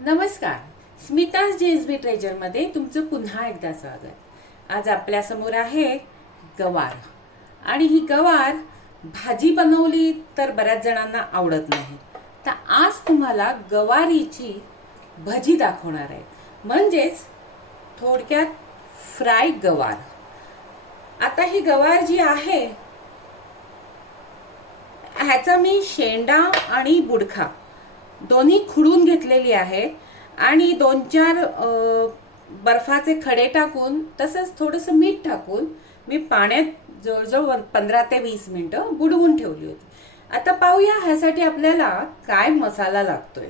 नमस्कार. स्मिताज जेएसबी ट्रेजरमध्ये तुमचं पुन्हा एकदा स्वागत. आज आपल्या समोर आहे गवार. आणि ही गवार भाजी बनवली तर बऱ्याच जणांना आवडत नाही. तर आज तुम्हाला गवारीची भजी दाखवणार आहे. म्हणजेच थोडक्यात फ्राय गवार. आता ही गवार जी आहे ह्याचा मी शेंडा आणि बुडखा दोन्ही खुडून घेतलेली आहे आणि 2-4 बर्फाचे खडे टाकून तसंच थोडंसं मीठ टाकून मी पाण्यात जवळजवळ 15 ते 20 मिनिटं बुडवून ठेवली होती. आता पाहूया ह्यासाठी आपल्याला काय मसाला लागतोय.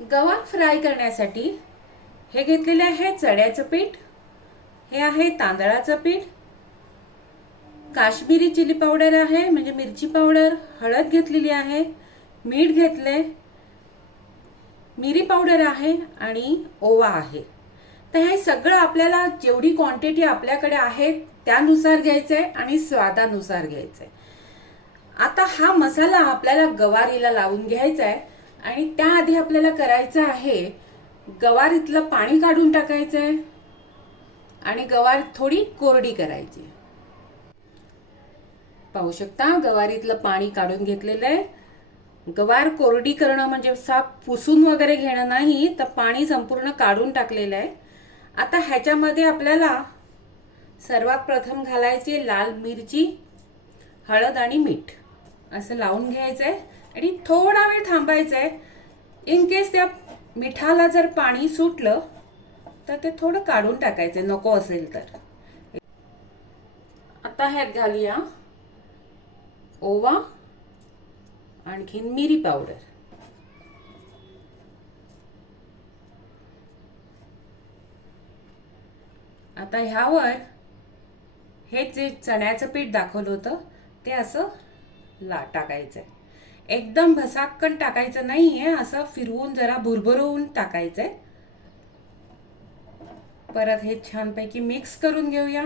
गवार फ्राय करण्यासाठी हे घेतलेले आहे चण्याचं पीठ, हे आहे तांदळाचं पीठ, काश्मीरी चिली पावडर आहे म्हणजे मिरची पावडर, हळद घेतलेली आहे, मीठ घेतले, मिरी पावडर आहे आणि ओवा आहे. तर हे सगळं आपल्याला जेवढी क्वांटिटी आपल्याकडे आहे त्यानुसार घ्यायचंय आणि स्वादानुसार घ्यायचंय. आता हा मसाला आपल्याला गवारीला लावून घ्यायचा आहे आणि त्याआधी आपल्याला करायचं आहे गवारीतलं पाणी काढून टाकायचंय आणि गवार थोडी कोरडी करायची. पाहू शकता गवारीतलं पाणी काढून घेतलेलं आहे. गवार कोरडी करणं म्हणजे साफ पुसून वगैरे घेणं नाही, तर पाणी संपूर्ण काढून टाकलेलं आहे. आता ह्याच्यामध्ये आपल्याला सर्वात प्रथम घालायची लाल मिरची, हळद आणि मीठ असं लावून घ्यायचंय आणि थोडा वेळ थांबायचंय. इन केस त्या मिठाला जर पाणी सुटलं तर ते थोडं काढून टाकायचं नको असेल तर. आता ह्यात घालूया ओवा, आणखीन मिरी पावडर, आता ह्यावर हे जे चण्याचं पीठ दाखवलं होतं ते असं टाकायचंय. एकदम भसाक्कन टाकायचं नाहीये, असं फिरवून जरा भुरभुरवून टाकायचंय. परत हे छानपैकी मिक्स करून घेऊया.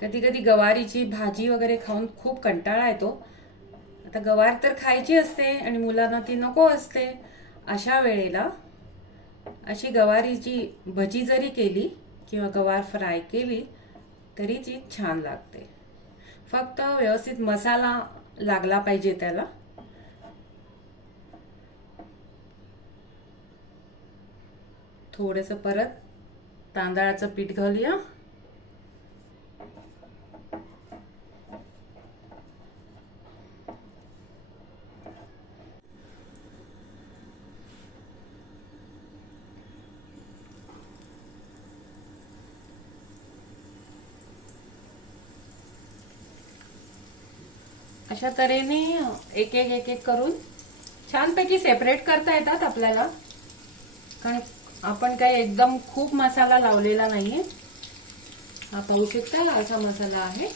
कधी कधी गवारीची भाजी वगैरे खाऊन खूप कंटाळा येतो. आता गवार तर खायची असते आणि मुलांना ती नको असते. अशा वेळेला अशी गवारीची भजी जरी केली किंवा गवार फ्राय केली तरी ती छान लागते. फक्त व्यवस्थित मसाला लागला पाहिजे त्याला. थोडंसं परत तांदळाचं पीठ घालूया. अशा तऱ्हेने एक एक करून छानपैकी सेपरेट करता येतात आपल्याला, कारण आपण काही एकदम खूप मसाला लावलेला नाहीये. हा पाहू शकता असा मसाला आहे.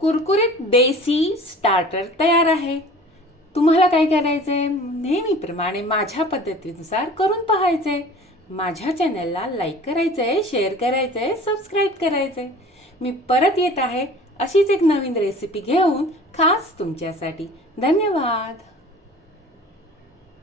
कुरकुरीत देसी स्टार्टर तयार आहे. तुम्हाला काय करायचंय, नेहमीप्रमाणे माझ्या पद्धतीनुसार करून पाहायचंय. माझ्या चॅनलला लाईक करायचंय, शेअर करायचंय, सबस्क्राईब करायचंय. मी परत येत आहे अशीच एक नवीन रेसिपी घेऊन खास तुमच्यासाठी. धन्यवाद.